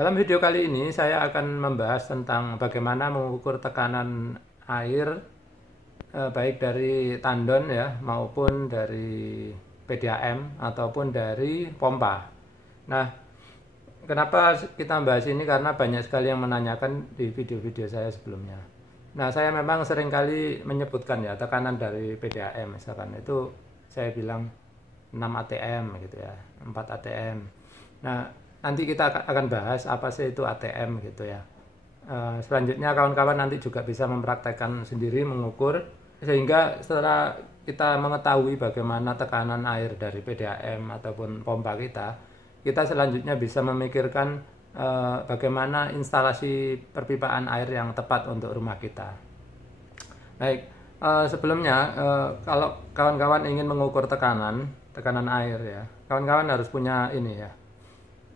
Dalam video kali ini saya akan membahas tentang bagaimana mengukur tekanan air baik dari tandon ya maupun dari PDAM ataupun dari pompa. Nah, kenapa kita bahas ini? Karena banyak sekali yang menanyakan di video-video saya sebelumnya. Nah, saya memang seringkali menyebutkan ya tekanan dari PDAM misalkan itu saya bilang 6 ATM gitu ya, 4 ATM. Nah, nanti kita akan bahas apa sih itu ATM gitu ya. Selanjutnya kawan-kawan nanti juga bisa mempraktekkan sendiri mengukur, sehingga setelah kita mengetahui bagaimana tekanan air dari PDAM ataupun pompa kita selanjutnya bisa memikirkan bagaimana instalasi perpipaan air yang tepat untuk rumah kita. Baik, sebelumnya kalau kawan-kawan ingin mengukur tekanan air ya, kawan-kawan harus punya ini ya.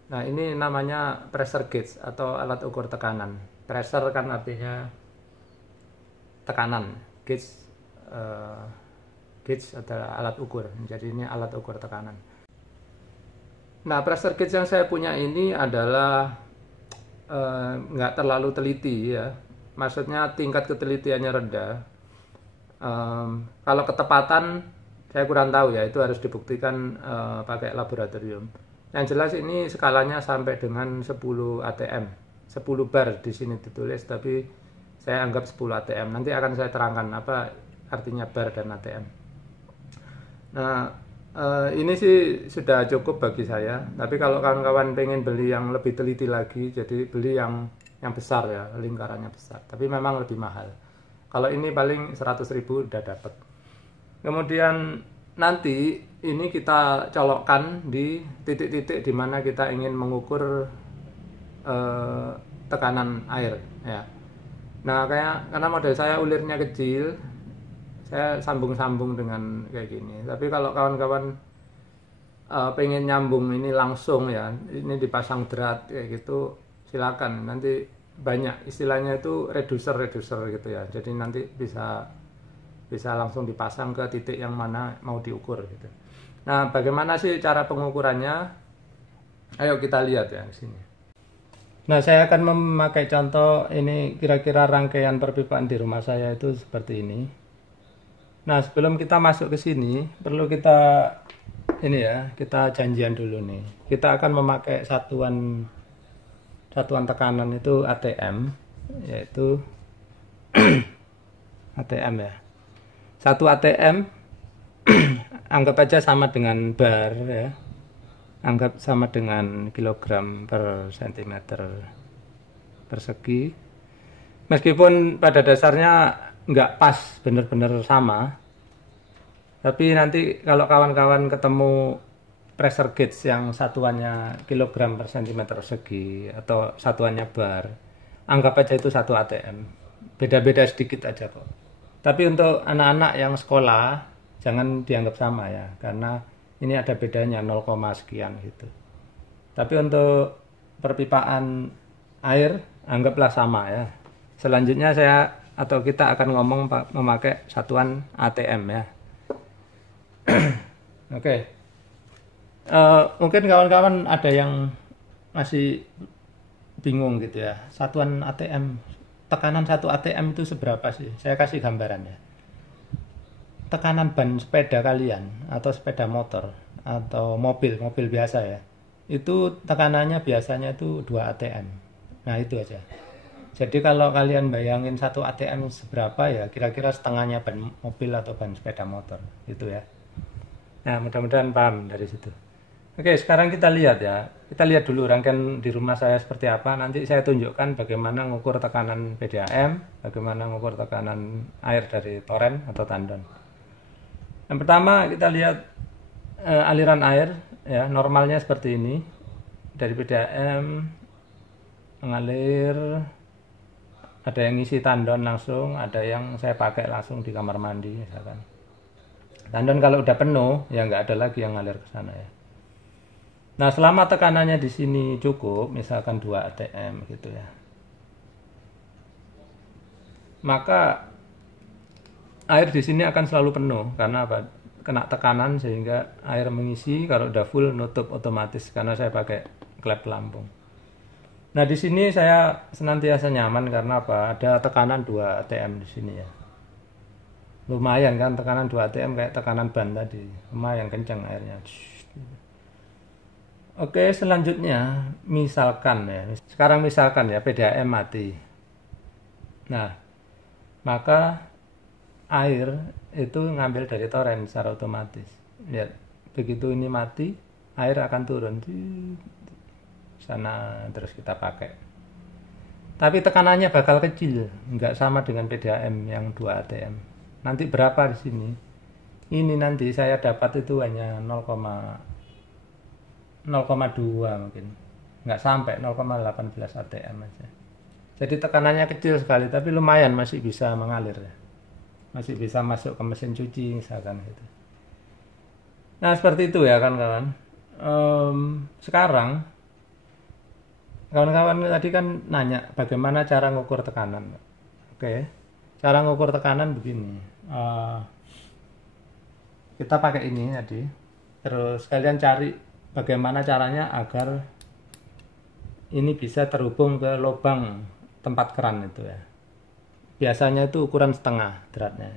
Nah, ini namanya pressure gauge atau alat ukur tekanan. Pressure kan artinya tekanan, gauge adalah alat ukur. Jadi ini alat ukur tekanan. Nah, pressure gauge yang saya punya ini adalah nggak terlalu teliti ya. Maksudnya tingkat ketelitiannya rendah. Kalau ketepatan saya kurang tahu ya, itu harus dibuktikan pakai laboratorium. Yang jelas ini skalanya sampai dengan 10 ATM. 10 bar di sini ditulis, tapi saya anggap 10 ATM. Nanti akan saya terangkan apa artinya bar dan ATM. Nah, ini sih sudah cukup bagi saya. Tapi kalau kawan-kawan pengen beli yang lebih teliti lagi, jadi beli yang besar ya, lingkarannya besar. Tapi memang lebih mahal. Kalau ini paling 100.000 udah dapat. Kemudian nanti ini kita colokkan di titik-titik di mana kita ingin mengukur tekanan air ya. Nah, karena model saya ulirnya kecil, saya sambung-sambung dengan kayak gini. Tapi kalau kawan-kawan pengen nyambung ini langsung ya, ini dipasang drat kayak gitu, silakan. Nanti banyak istilahnya itu reducer gitu ya. Jadi nanti bisa langsung dipasang ke titik yang mana mau diukur gitu. Nah, bagaimana sih cara pengukurannya? Ayo kita lihat ya di sini. Nah, saya akan memakai contoh ini, kira-kira rangkaian perpipaan di rumah saya itu seperti ini. Nah, sebelum kita masuk ke sini, perlu kita ini ya, kita janjian dulu nih. Kita akan memakai satuan tekanan itu ATM, yaitu ATM ya. 1 ATM anggap aja sama dengan bar ya. Anggap sama dengan kilogram per sentimeter persegi. Meskipun pada dasarnya nggak pas benar-benar sama. Tapi nanti kalau kawan-kawan ketemu pressure gauge yang satuannya kilogram per sentimeter persegi atau satuannya bar, anggap aja itu 1 ATM. Beda-beda sedikit aja kok. Tapi untuk anak-anak yang sekolah jangan dianggap sama ya, karena ini ada bedanya 0, sekian gitu. Tapi untuk perpipaan air anggaplah sama ya. Selanjutnya kita akan ngomong memakai satuan ATM ya. Oke. Mungkin kawan-kawan ada yang masih bingung gitu ya. Satuan ATM, tekanan 1 ATM itu seberapa sih? Saya kasih gambaran ya. Tekanan ban sepeda kalian atau sepeda motor atau mobil biasa ya, itu tekanannya biasanya itu 2 ATM. Nah, itu aja. Jadi kalau kalian bayangin 1 ATM seberapa ya, kira-kira setengahnya ban mobil atau ban sepeda motor gitu ya. Nah, mudah-mudahan paham dari situ. Oke, sekarang kita lihat ya. Kita lihat dulu rangkaian di rumah saya seperti apa. Nanti saya tunjukkan bagaimana mengukur tekanan PDAM, bagaimana mengukur tekanan air dari toren atau tandon. Yang pertama kita lihat aliran air ya, normalnya seperti ini. Dari PDAM mengalir, ada yang ngisi tandon langsung, ada yang saya pakai langsung di kamar mandi misalkan. Tandon kalau udah penuh ya nggak ada lagi yang ngalir ke sana ya. Nah, selama tekanannya di sini cukup, misalkan 2 ATM gitu ya, maka air di sini akan selalu penuh karena apa? Kena tekanan sehingga air mengisi. Kalau udah full nutup otomatis karena saya pakai klep pelampung. Nah, di sini saya senantiasa nyaman karena apa? Ada tekanan 2 atm di sini ya. Lumayan kan tekanan 2 atm kayak tekanan ban tadi. Lumayan kencang airnya. Oke, selanjutnya misalkan ya. Sekarang misalkan ya PDAM mati. Nah, maka air itu ngambil dari toren secara otomatis. Lihat, begitu ini mati, air akan turun di sana terus kita pakai. Tapi tekanannya bakal kecil, nggak sama dengan PDAM yang 2 atm. Nanti berapa di sini? Ini nanti saya dapat itu hanya 0,2 mungkin. Nggak sampai 0,18 atm aja. Jadi tekanannya kecil sekali, tapi lumayan masih bisa mengalir ya. Masih bisa masuk ke mesin cuci misalkan gitu. Nah, seperti itu ya kawan-kawan. Sekarang kawan-kawan tadi kan nanya bagaimana cara ngukur tekanan. Oke, cara ngukur tekanan begini. Kita pakai ini tadi. Terus kalian cari bagaimana caranya agar ini bisa terhubung ke lubang tempat keran itu ya. Biasanya itu ukuran setengah dratnya.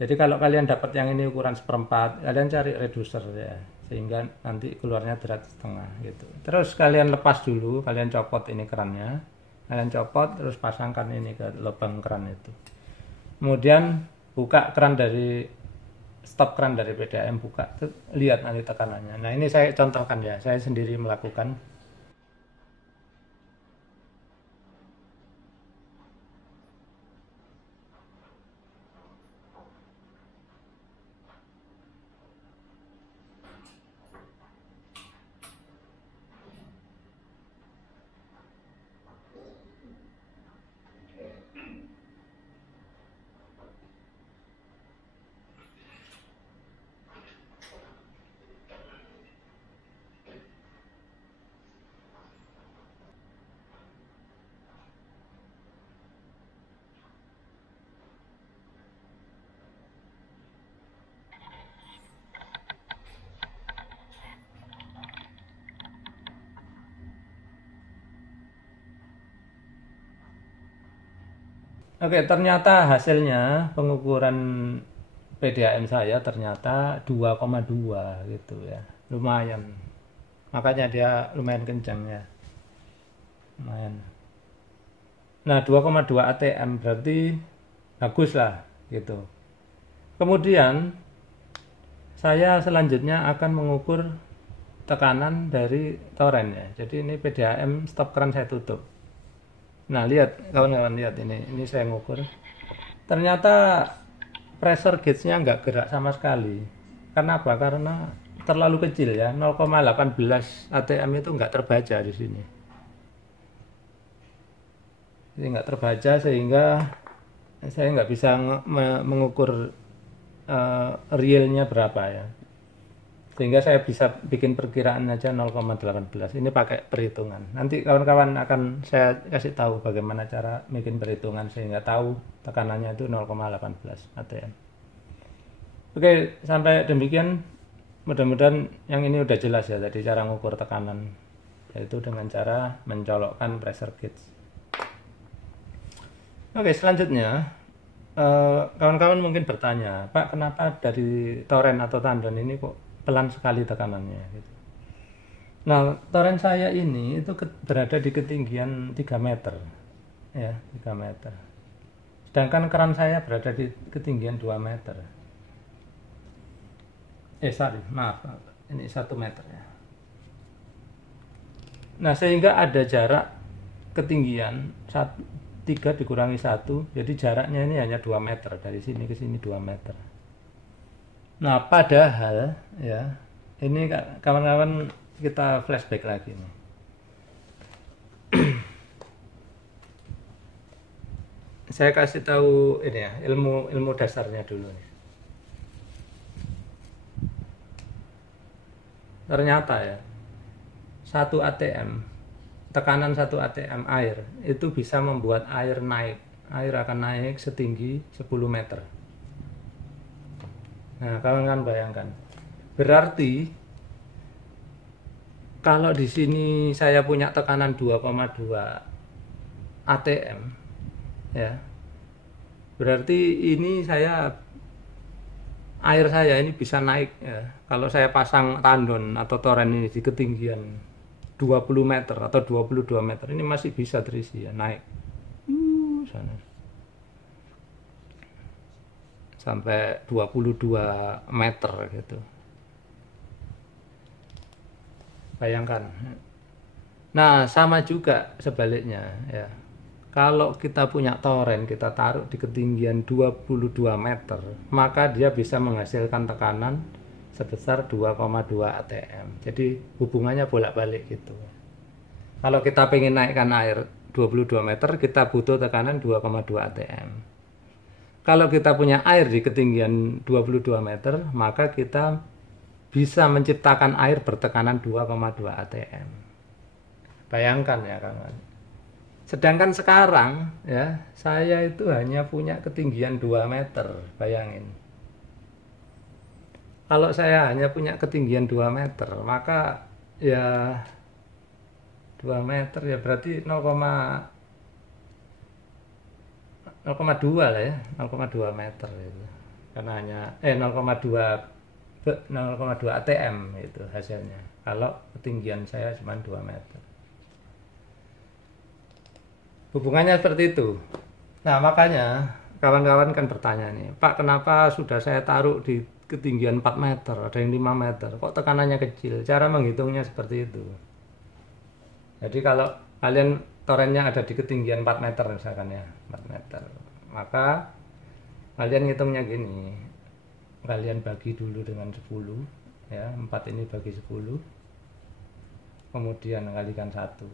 Jadi kalau kalian dapat yang ini ukuran 1/4, kalian cari reducer ya, sehingga nanti keluarnya drat setengah gitu. Terus kalian lepas dulu, kalian copot ini kerannya, kalian copot terus pasangkan ini ke lubang keran itu. Kemudian buka keran dari stop keran dari PDAM, buka, lihat nanti tekanannya. Nah, ini saya contohkan ya, saya sendiri melakukan. Oke, ternyata hasilnya pengukuran PDAM saya ternyata 2,2 gitu ya. Lumayan. Makanya dia lumayan kencang ya. Lumayan. Nah, 2,2 atm berarti bagus lah gitu. Kemudian saya selanjutnya akan mengukur tekanan dari toren ya. Jadi ini PDAM stop keran saya tutup. Nah, lihat kawan-kawan, lihat ini saya ngukur. Ternyata pressure gauge-nya nggak gerak sama sekali. Kenapa? Karena terlalu kecil ya, 0,18 atm itu nggak terbaca di sini. Jadi nggak terbaca sehingga saya nggak bisa mengukur realnya berapa ya. Sehingga saya bisa bikin perkiraan aja 0,18. Ini pakai perhitungan. Nanti kawan-kawan akan saya kasih tahu bagaimana cara bikin perhitungan sehingga tahu tekanannya itu 0,18 atm. Oke, sampai demikian. Mudah-mudahan yang ini udah jelas ya tadi cara mengukur tekanan, yaitu dengan cara mencolokkan pressure gauge. Oke, selanjutnya kawan-kawan mungkin bertanya, Pak, kenapa dari toren atau tandon ini kok pelan sekali tekanannya gitu. Nah, toren saya ini itu berada di ketinggian 3 meter ya, 3 meter. Sedangkan keran saya berada di ketinggian 2 meter. Maaf, ini 1 meter ya. Nah, sehingga ada jarak ketinggian 3 dikurangi 1, jadi jaraknya ini hanya 2 meter, dari sini ke sini 2 meter. Nah, padahal ya, ini kawan-kawan kita flashback lagi nih. Saya kasih tahu ini ya, ilmu dasarnya dulu nih. Ternyata ya, 1 atm, tekanan 1 atm air itu bisa membuat air naik. Air akan naik setinggi 10 meter. Nah, kawan-kawan bayangkan. Berarti Kalau di sini saya punya tekanan 2,2 ATM, ya, berarti ini air saya ini bisa naik, ya. Kalau saya pasang tandon atau toren ini di ketinggian 20 meter atau 22 meter, ini masih bisa terisi, ya, naik sana sampai 22 meter gitu. Bayangkan. Nah, sama juga sebaliknya, ya. Kalau kita punya toren, kita taruh di ketinggian 22 meter, maka dia bisa menghasilkan tekanan sebesar 2,2 ATM. Jadi hubungannya bolak-balik gitu. Kalau kita pengen naikkan air 22 meter, kita butuh tekanan 2,2 ATM. Kalau kita punya air di ketinggian 22 meter, maka kita bisa menciptakan air bertekanan 2,2 ATM. Bayangkan ya kawan. Sedangkan sekarang, ya, saya itu hanya punya ketinggian 2 meter, bayangin. Kalau saya hanya punya ketinggian 2 meter, maka ya 2 meter ya berarti 0,2 lah ya, 0,2 meter itu. Karena hanya 0,2 ATM itu hasilnya. Kalau ketinggian saya cuma 2 meter. Hubungannya seperti itu. Nah, makanya kawan-kawan kan bertanya nih, Pak, kenapa sudah saya taruh di ketinggian 4 meter, ada yang 5 meter, kok tekanannya kecil? Cara menghitungnya seperti itu. Jadi kalau kalian torennya ada di ketinggian 4 meter misalkan ya, 4 meter, maka kalian hitungnya gini, kalian bagi dulu dengan 10, ya, 4 ini bagi 10, kemudian kalikan 1,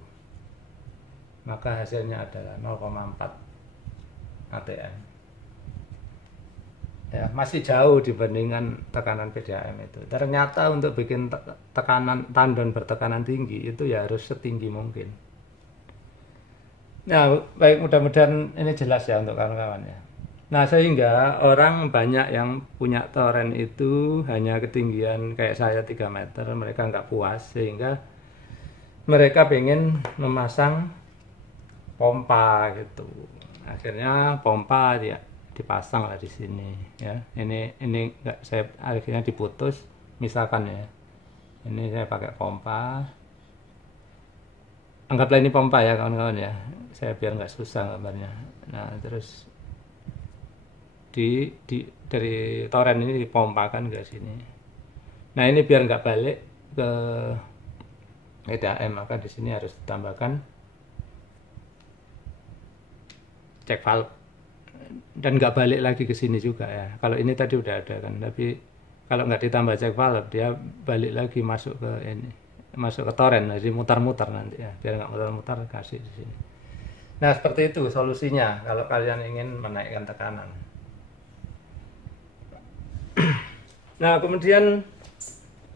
maka hasilnya adalah 0,4 ATM. Ya, masih jauh dibandingkan tekanan PDAM itu. Ternyata untuk bikin tekanan tandon bertekanan tinggi itu ya harus setinggi mungkin. Nah, baik, mudah-mudahan ini jelas ya untuk kawan-kawan ya. Nah, sehingga orang banyak yang punya toren itu hanya ketinggian kayak saya 3 meter, mereka nggak puas, sehingga mereka pengen memasang pompa gitu. Akhirnya pompa dia dipasang lah di sini ya. Ini enggak, saya akhirnya diputus misalkan ya. Ini saya pakai pompa. Anggaplah ini pompa ya kawan-kawan ya. Saya biar nggak susah gambarnya. Nah, terus dari toren ini dipompakan ke sini. Nah, ini biar nggak balik ke PDAM, maka di sini harus ditambahkan cek valve dan nggak balik lagi ke sini juga ya. Kalau ini tadi udah ada kan, tapi kalau nggak ditambah cek valve dia balik lagi masuk ke ini, masuk ke toren, jadi mutar-mutar nanti ya, biar nggak mutar-mutar kasih di sini. Nah, seperti itu solusinya kalau kalian ingin menaikkan tekanan. Nah, kemudian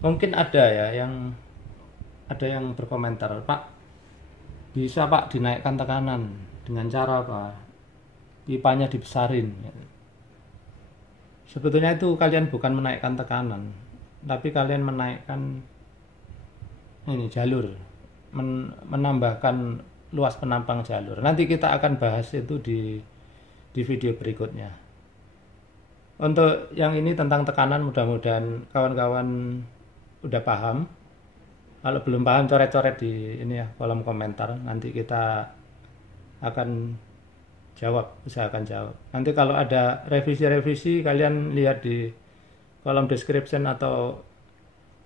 mungkin ada ya yang berkomentar, Pak, bisa Pak dinaikkan tekanan dengan cara apa? Pipanya dibesarin. Sebetulnya itu kalian bukan menaikkan tekanan, tapi kalian menaikkan ini jalur, menambahkan luas penampang jalur. Nanti kita akan bahas itu di video berikutnya. Untuk yang ini tentang tekanan, mudah-mudahan kawan-kawan udah paham. Kalau belum paham, coret-coret di ini ya, kolom komentar. Nanti kita akan usahakan jawab. Nanti kalau ada revisi-revisi, kalian lihat di kolom description atau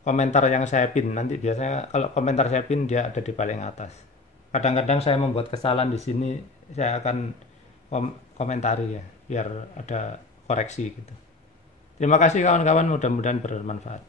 komentar yang saya pin. Nanti biasanya kalau komentar saya pin dia ada di paling atas. Kadang-kadang saya membuat kesalahan di sini, saya akan komentari ya, biar ada koreksi gitu. Terima kasih kawan-kawan, mudah-mudahan bermanfaat.